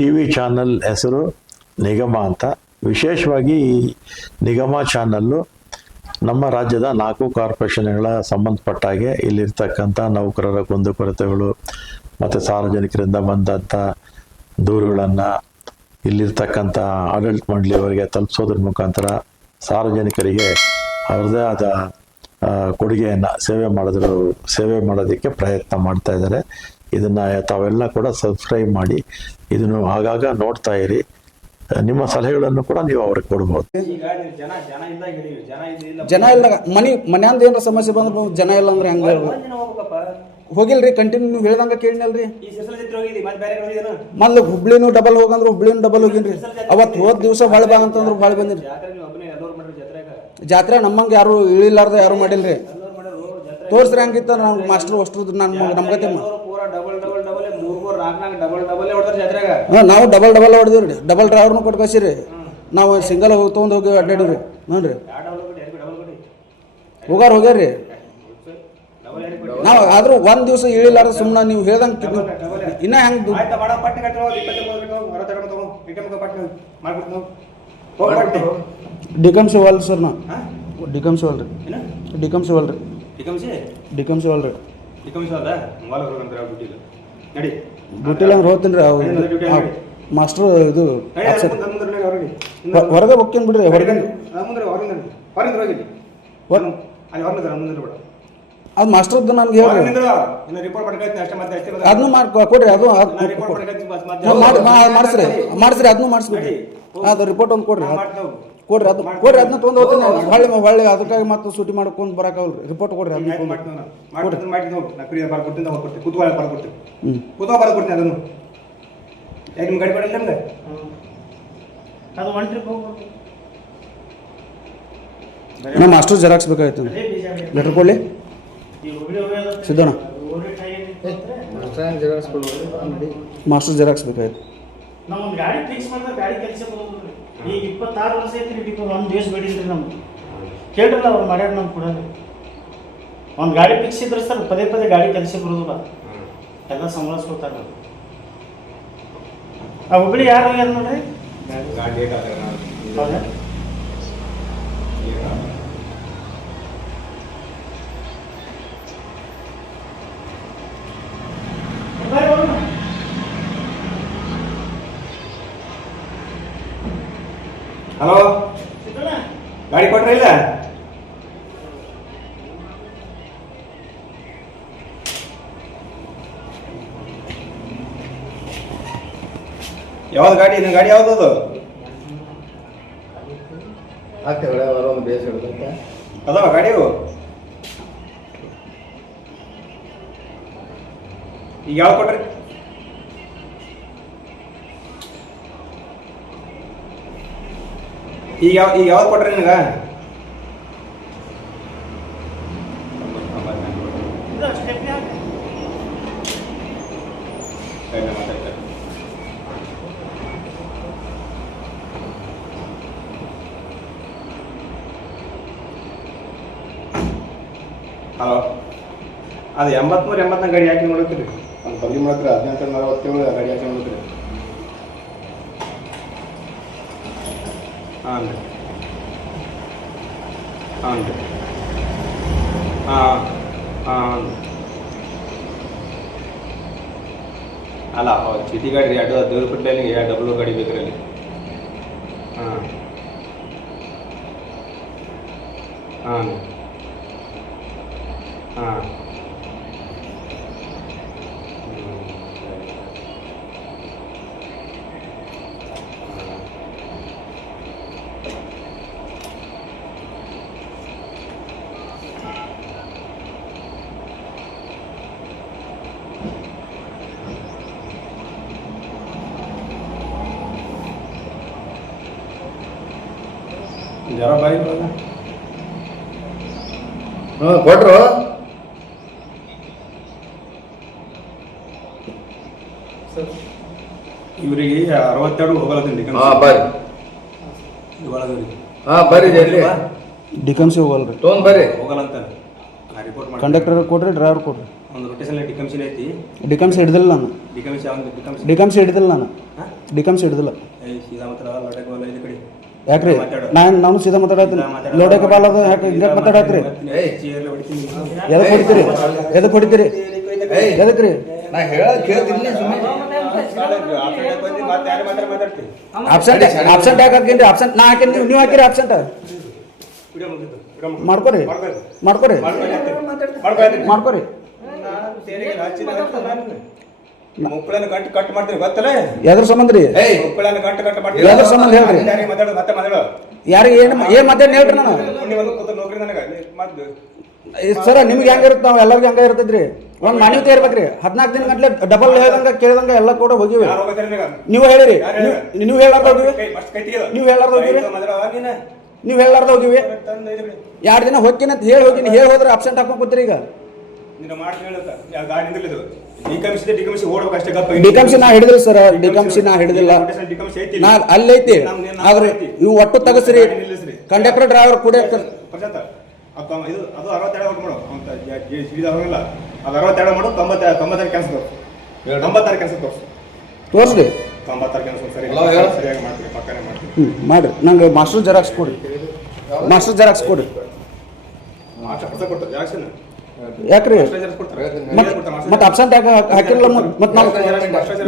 T V channel ಹೆಸರು ನಿಗಮ ಅಂತ. ವಿಶೇಷವಾಗಿ ಈ ನಿಗಮ ಚಾನಲ್ಲು ನಮ್ಮ ರಾಜ್ಯದ 4 ಕಾರ್ಪೊರೇಷನ್ಗಳ ಸಂಬಂಧಪಟ್ಟ ಹಾಗೆ ಇಲ್ಲಿರ್ತಕ್ಕಂಥ ನೌಕರರ ಕುಂದುಕೊರತೆಗಳು ಮತ್ತು ಸಾರ್ವಜನಿಕರಿಂದ ಬಂದಂಥ ದೂರುಗಳನ್ನು ಇಲ್ಲಿರ್ತಕ್ಕಂಥ ಆಡಳಿತ ಮಂಡಳಿಯವರಿಗೆ ತಲುಪಿಸೋದ್ರ ಮುಖಾಂತರ ಸಾರ್ವಜನಿಕರಿಗೆ ಅವ್ರದ್ದೇ ಆದ ಕೊಡುಗೆಯನ್ನು ಸೇವೆ ಮಾಡೋದಕ್ಕೆ ಪ್ರಯತ್ನ ಮಾಡ್ತಾ ಇದ್ದಾರೆ. ಇದನ್ನು ತಾವೆಲ್ಲ ಕೂಡ ಸಬ್ಸ್ಕ್ರೈಬ್ ಮಾಡಿ ಇದನ್ನು ಆಗಾಗ ನೋಡ್ತಾ ಇರಿ. ನಿಮ್ಮ ಸಲಹೆಗಳನ್ನು ಕೂಡ ನೀವು ಅವ್ರಿಗೆ ಕೊಡ್ಬೋದು. ಜನ ಇಲ್ಲ ಮನ್ಯಾಂದ ಏನಾರ ಸಮಸ್ಯೆ ಬಂದ್ರೆ ಜನ ಇಲ್ಲ ಅಂದ್ರೆ ಹೆಂಗ ಹೋಗಿಲ್ರಿ? ಕಂಟಿನ್ಯೂ ನೀವು ಹೇಳ್ದಂಗ ಕೇಳಿನಲ್ರಿ. ಮೊದ್ಲು ಹುಬ್ಳಿನೂ ಡಬಲ್ ಹೋಗಂದ್ರೆ ಹುಬ್ಳಿನೂ ಡಬಲ್ ಹೋಗಿನ್ರಿ. ಅವತ್ತು ಹೋದ ದಿವಸ ಭಾಳ ಬಾ ಅಂತಂದ್ರೆ ಭಾಳ ಬಂದಿರಿ. ಜಾತ್ರೆ ನಮ್ಮಂಗೆ ಯಾರು ಇಳಿಲಾರ್ದ ಯಾರು ಮಾಡಿಲ್ರಿ. ತೋರ್ಸ್ರಿ ಹಂಗಿತ್ತ ನಾವು ಮಾಸ್ಟರ್ ಅಷ್ಟು ನಮ್ಗತೆ ನಾವು ಡಬಲ್ ಹೊಡೆದಿವ್ರಿ. ಡಬಲ್ ಡ್ರೈವರ್ನು ಕೊಟ್ಕೊಸಿರಿ. ನಾವು ಸಿಂಗಲ್ ತೊಗೊಂಡು ಹೋಗಿ ಅಡ್ಡಾಡಿವ್ರಿ. ನೋಡ್ರಿ ಹೋಗ್ಯಾರ್ರಿ. ನಾವು ಆದ್ರೂ ಒಂದ್ ದಿವಸ ಇಳಿಲಾರ್ದ ಸುಮ್ಮನೆ ನೀವು ಹೇಳ್ದಂಗೆ ಇನ್ನ ಹೆಂಗ್ ಡಿಕಮ್ ಶಿವಲ್ ಸರ್. ನಾ ಡಿಕಮ್ ಶಿವಲ್ರಿ. ಬಿಟ್ಟಿಲ್ಲ ಅಂದ್ರೆ ಹೋಗ್ತೀನಿ ರೀ. ಮಾಸ್ಟರ್ ಇದು ಹೊರಗೆ ಹೋಗ್ತೀನಿ ಬಿಡ್ರಿ. ಹೊರಗೆ ಅದು ಮಾಸ್ಟರ್ದು ನನ್ಗೆ ಹೇಳ್ರಿ. ಅದನ್ನು ಕೊಡ್ರಿ. ಅದು ಮಾಡಿಸ್ರಿ. ಅದನ್ನು ಮಾಡಿಸ್ಬಿಡ್ರಿ. ಅದು ರಿಪೋರ್ಟ್ ಒಂದು ಕೊಡ್ರಿ. ಅದನ್ನ ತೊಗೊಂಡು ಹೋಗ್ತೀನಿ. ಹೊಳ್ಳಿ ಅದಕ್ಕಾಗಿ ಮತ್ತೆ ಸೂಟಿ ಮಾಡ್ಕೊಂಡು ಬರೋಕ್ಕಾಗಲ್ರಿ. ರಿಪೋರ್ಟ್ ಕೊಡ್ರಿ. ನಮ್ಮ ಮಾಸ್ಟರ್ ಜೆರಾಕ್ಸ್ ಬೇಕಾಯ್ತು. ಲೆಟರ್ ಕೊಡ್ಲಿ ಸಿದ್ದಣ್ಣ. ಮಾಸ್ಟರ್ ಜೆರಾಕ್ಸ್ ಬೇಕಾಯ್ತು. ನಮ್ಮೊಂದು ಗಾಡಿ ಫಿಕ್ಸ್ ಮಾಡಿದ್ರೆ ಗಾಡಿ ಕೆಲಸ ಬರೋದು. ಈಗ 26 ವರ್ಷ ಐತ್ರಿ. ಒಂದು ದಿವಸ ಬೇಡಿಲ್ರಿ ನಮ್ಗೆ. ಕೇಳ್ರಲ್ಲ ಅವ್ರು ಮಾಡ್ಯಾರ ನಮ್ಗೆ ಕೊಡೋದು. ಒಂದು ಗಾಡಿ ಫಿಕ್ಸ್ ಇದ್ರೆ ಸರ್ ಪದೇ ಗಾಡಿ ಕೆಲಸ ಬರೋದಿಲ್ಲ. ಎಲ್ಲ ಸಂಭಾಳಿಸ್ಕೊತಾರೆ. ಆ ಹುಬ್ಳಿ ಯಾರು ಹೋಗ್ಯಾರ ನೋಡ್ರಿ. ಹೌದಾ? ಹಲೋ, ಗಾಡಿ ಕೊಟ್ರ ಇಲ್ಲ? ಯಾವ್ದು ಗಾಡಿ? ನಿನ್ನ ಗಾಡಿ ಯಾವ್ದು? ಅದಾವ ಗಾಡಿವು? ಈಗ ಯಾವ್ದು ಕೊಟ್ರಿ? ಈಗ ಯಾವ್ದು ಕೊಟ್ರಿ ನಿನಗ? ಹಲೋ, ಅದು 83 ಗಾಡಿ ಯಾಕೆ ನೋಡತ್ತೀರಿ? ಒಂದು ಬದಲಿ ಮಾಡತ್ರಿ. 1847 ಗಾಡಿ ಯಾಕೆ ನೋಡತ್ರಿ? ಹಾಂ ರೀ. ಹಾಂ ಅಲ್ಲ, ಚೀಟಿ ಗಾಡಿ ರೀ. ಅದು ದೇವ್ರಪಟ್ಟೆ ಡಬಲ್ ಗಾಡಿ ಬೇಕ್ರಿ ಅಲ್ಲಿ. ಹಾಂ ಹಾಂ ಹಾಂ ಜರ ಬಾಯಿ ಕೊಟ್ರು. ಇವರಿಗೆ 62 ಹೋಗಲತ್ತೀನಿ. ಡಿಕಮ್ಸಿ ಹೋಗಲ್ರಿ. ಹೋಗಲ್ಲಂತ ಕಂಡಕ್ಟರ್ ಕೊಡ್ರಿ, ಡ್ರೈವರ್ ಕೊಡ್ರಿ. ಒಂದು ರೊಟೇಷನ್ ಡಿಕಮ್ಸಿ ಐತಿ. ಡಿಕಮ್ಸಿ ಹಿಡಿದಿಲ್ಲ ನಾನು. ಡಿಕಮ್ಸಿ ಡಿಕಮ್ಸಿ ಹಿಡಿದಿಲ್ಲ ನಾನು. ಡಿಕಮ್ಸ್ ಹಿಡಿದಿಲ್ಲ ಸೀದಾ ಮಾತ್ರ ಲೋಟಕ್ಕೆ ಬಲ್ಲ ಇದು ಕಡೆ ಯಾಕ್ರಿ ನಾನು ಸೀದಾ ಮಾತಾಡತ್ತೀನಿ ಲೋಡಕ್ಕೆ ಬಾಲದ ಯಾಕೆ ಹಿಂಗೆ ಮಾತಾಡತ್ರಿ ಎದಕ್ಕೆ ಹೊಡಿತೀರಿ ಎದಕ್ಕೆ ರೀ ಆಬ್ಸೆಂಟ್ ಯಾಕೆ ಹಾಕೀನಿ ಆಬ್ಸೆಂಟ್ ನಾ ಹಾಕೀನಿ ನೀವು ಹಾಕಿರಿ ಆಬ್ಸೆಂಟ್ ಮಾಡ್ಕೊರಿ ಮುಕ್ಕಳನ್ನ ಕಟ್ ಮಾಡ್ತೀರಿ ಗೊತ್ತಲ್ಲ ಎದ್ರ ಸಂಬಂಧ ರೀ ಮುಕ್ಕಳನ್ನ ಕಟ್ ಮಾಡ್ತೀರಿ ಎದ್ರ ಸಂಬಂಧ ಹೇಳ್ರಿ ಮಾತಾಡೋ ಯಾರಿಗೆ ಏನ್ ಮಾತಾಡಿ ಹೇಳ್ರಿ ನಾನು ನೌಕರಿ ನನಗೆ ಸರ ನಿಮ್ಗೆ ಹೆಂಗಿರುತ್ತೆ ನಾವು ಎಲ್ಲರಿಗೂ ಹಂಗ ಇರ್ತದ್ರಿ ಒಂದ್ ಮಾನ್ಯತೆ ಇರ್ಬೇಕ್ರಿ 14 ದಿನ ಗಂಟ್ಲೆ ಡಬಲ್ ಹೇಳ್ದಂಗ ಕೇಳ್ದಂಗ ಎಲ್ಲ ಕೂಡ ಹೋಗಿವಿ ನೀವು ಹೇಳಿರಿ ನೀವು ಹೇಳಾರ್ದ ಹೋಗಿವಿ ನೀವು ಹೇಳಾರ್ದ ಹೋಗಿವಿ 2 ದಿನ ಹೋಗ್ತೀನಿ ಅಂತ ಹೇಳಿ ಹೋದ್ರೆ ಅಬ್ಸೆಂಟ್ ಹಾಕೊಂಡ್ ಕೂತ್ರಿ ಈಗ ಡಿಕಮ್ಸಿ ನಾ ಹಿಡಿದಿಲ್ಲ ಸರ್ ಡಿಕಮ್ಸಿ ನಾ ಹಿಡಿದಿಲ್ಲ ನಾ ಅಲ್ಲೈತಿ ಆದ್ರೆ ಇವು ಒಟ್ಟು ತಗಸ್ರಿ ಕಂಡಕ್ಟರ್ ಡ್ರೈವರ್ ಕೂಡ ಅದು 62 ಮಾಡು ಅದು 62 ಮಾಡು 96 ಕ್ಯಾನ್ಸಲ್ 96 ಕ್ಯಾನ್ಸಲ್ ತೋರಿಸ್ರಿ 96 ಕ್ಯಾನ್ಸಲ್ ಸರಿಯಾಗಿ ಮಾಡ್ತೀವಿ ಪಕ್ಕನೆ ಮಾಡ್ತೀವಿ ಮಾಡ್ರಿ ನಂಗೆ ಮಾಸ್ಟರ್ ಜೆರಾಕ್ಸ್ ಕೊಡಿ ಯಾಕ್ರಿ ಮತ್ತೆ ಅಬ್ಸೆಂಟ್ ಹಾಕಿರಲ್ಲ ಮತ್ತೆ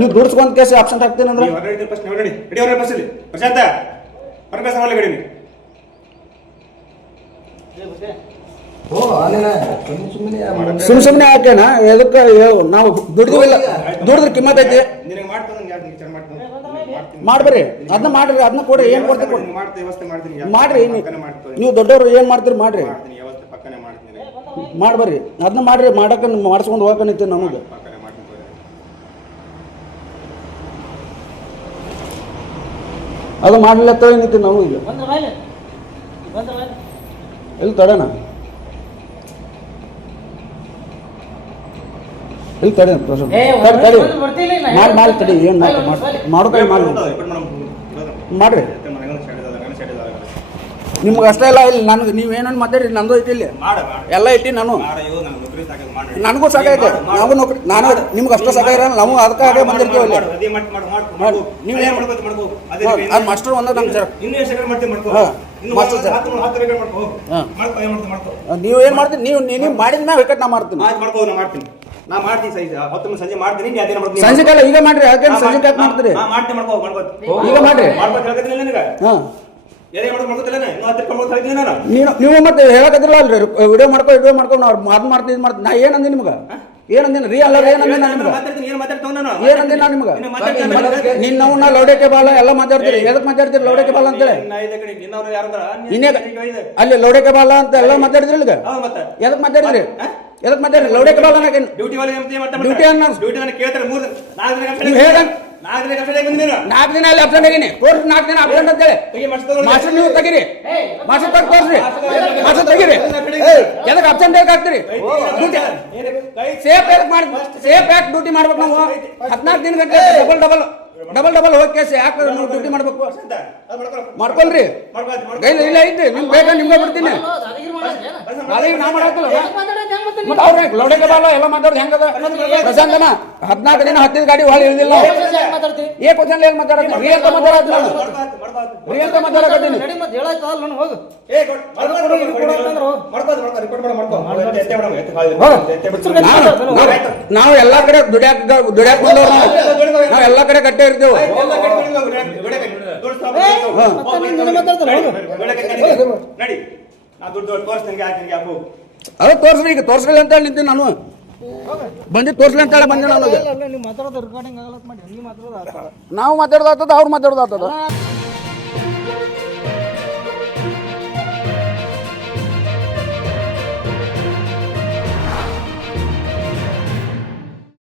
ನೀವು ದುಡ್ಸ್ಕೊಂಡ್ ಕೇಸ್ ಅಬ್ಸೆಂಟ್ ಹಾಕ್ತೀನಿ ಅಂದ್ರೆ ಸುಮ್ಮನೆ ಹಾಕೇನ ಎದಕ್ಕೆ ನಾವು ದುಡ್ದಿಲ್ಲ ದುಡಿದ್ರೆ ಕಿಮ್ಮತ್ ಐತಿ ಮಾಡ್ಬೇರಿ ಅದನ್ನ ಮಾಡ್ರಿ ಅದನ್ನ ಕೊಡಿ ಏನ್ ಕೊಡ್ತೀರಿ ಮಾಡ್ರಿ ನೀವು ದೊಡ್ಡವರು ಏನ್ ಮಾಡ್ತೀರಿ ಮಾಡ್ರಿ ಮಾಡ್ಬರ್ರಿ ಅದನ್ನ ಮಾಡ್ರಿ ಮಾಡಕ್ಕೆ ಮಾಡಿಸ್ಕೊಂಡು ಹೋಗಕನಿತ್ತಿ ನಮಗೆ ಅದು ಮಾಡಲಿಲ್ಲ ನಿಂತಿ ನಮಗೆ ಎಲ್ಲಿ ತಡೋಣ ಎಲ್ಲಿ ತಡಿ ಮಾಡಿ ತಡಿ ಏನು ಮಾಡೋಕೆ ಮಾಡ್ರಿ ನಿಮ್ಗೆ ಅಷ್ಟೇ ಇಲ್ಲ ಇಲ್ಲಿ ನನಗೆ ನೀವೇನೇನು ಮಾತಾಡಿ ನಂದು ಐತಿ ಇಲ್ಲಿ ಎಲ್ಲ ಐತಿ ನಾನು ನನಗೂ ಸಾಕೈತೆ ನಾವು ನೌಕರಿ ನಾನು ನಿಮ್ಗೆ ಅಷ್ಟು ಸಾಕಾಗಿರ ನಾವು ಅದಕ್ಕೆ ಹಾಗೆ ಬಂದಿರ್ತೀವಿ ನೀವು ಏನು ಮಾಡ್ಬೇಕು ಅದು ಮಾಸ್ಟರ್ ಒಂದ ನಂಗೆ ನೀವು ಏನು ಮಾಡ್ತೀನಿ ನೀವು ಮಾಡಿದ ಮ್ಯಾಗ ವಿಕೆಟ್ ನಾ ಮಾಡ್ತೀನಿ ಸಂಜೆ ಕಾಲ ಈಗ ಮಾಡ್ರಿ ಯಾಕೆ ಸಂಜೆ ಕಾಲ ಮಾಡ್ತೀರಿ ಈಗ ಮಾಡ್ರಿ ನೀವು ಮತ್ತೆ ಹೇಳಕತ್ತಿರಲ್ಲ ಅಲ್ರಿ ವಿಡಿಯೋ ಮಾಡ್ಕೊ ನಾವು ಅದ್ ಮಾಡ್ತೀನಿ ನಾ ಏನಂದಿ ನಿಮ್ಗೆ ಏನಂದಿನ ರೀ ಅಲ್ಲ ಏನಂದಿನ ನಾ ನಿಮ್ಗೆ ನಿನ್ನ ನಾ ಲೌಡೇಕೆ ಬಾಲ ಎಲ್ಲ ಮಾತಾಡ್ತೀರಿ ಎದಕ್ ಮಾತಾಡ್ತೀರಿ ಲೌಡೇಕೆ ಬಾಲ ಅಂತೇಳಿ ಅಲ್ಲಿ ಲೌಡೇಕೆ ಬಾಲ ಅಂತ ಎಲ್ಲ ಮಾತಾಡಿದ್ರಿ ಈಗ ಎದಕ್ ಮಾತಾಡಿದ್ರಿ ಲೌಡೇಕೆ ಬಾಲ ಡ್ಯೂಟಿ ನೀವು ಹೇಳ 4 ದಿನ ಅಲ್ಲಿ ಅಬ್ಸೆಂಟ್ ಆಗೀನಿ ತೋರ್ಸಿ 4 ದಿನ ಅಬ್ಸೆಂಟ್ ಅಂತೇಳಿ ಮಾಸ್ಟರ್ ನೀವು ತೆಗೀರಿ ಮಾಸ್ಟರ್ ತೋರಿಸ್ರಿ ಮಾಸ್ಟರ್ ತೆಗೀರಿ ಎದಕ್ಕೆ ಅಬ್ಸೆಂಟ್ ಹೇಗೆ ಆಗ್ತೀರಿ ಸೇಫ್ ಯಾಕೆ ಡ್ಯೂಟಿ ಮಾಡ್ಬೇಕು ನಾವು 14 ದಿನ ಗಂಟೆ ಡಬಲ್ ಹೋಗಿ ಕೇಸ್ ಯಾಕೆ ನೀವು ಡ್ಯೂಟಿ ಮಾಡ್ಬೇಕು ಮಾಡ್ಕೊಳ್ರಿ ಇಲ್ಲ ಐತಿ ನಿಮ್ಗೆ ಬೇಕಾ ನಿಮ್ಗೆ ಬಿಡ್ತೀನಿ ಅದೇ ನಾ ಮಾಡಾಕಲ್ಲ ಮತ್ತೆ ಅವ್ರ ಲೌಡೇಕೆ ಬಾಲ ಎಲ್ಲ ಮಾತಾಡೋದು ಹೆಂಗದ ಪ್ರಶಾಂತನ 14 ದಿನ 10 ಗಾಡಿ ಹೊಳಿ ಇಳಿದಿಲ್ಲ ಏ ಕ್ವಶನ್ ಏನ್ ಮಾತಾಡಕ್ಕೆ ರಿಯಲ್ ಮಾತಾಡಕತ್ತೀನಿ ನಾವು ಎಲ್ಲಾ ಕಡೆ ದುಡ್ಯಾಕ್ ಬಂದವ್ರು ನಾವು ಎಲ್ಲಾ ಕಡೆ ಕಟ್ಟೆ ಇರ್ತೇವೆ ಅದು ತೋರ್ಸ್ರಿ ಈಗ ತೋರ್ಸ್ರಿ ಅಂತ ಹೇಳಿ ನಿಂತೀನಿ ನಾನು ಬಂದು ತೋರ್ಸ್ಲಿ ಅಂತ ಹೇಳಿ ಬಂದೆ ನಾನು ನಾವು ಮಾತಾಡೋದಾಗ್ತದ ಅವ್ರು ಮಾತಾಡೋದಾಗ್ತದ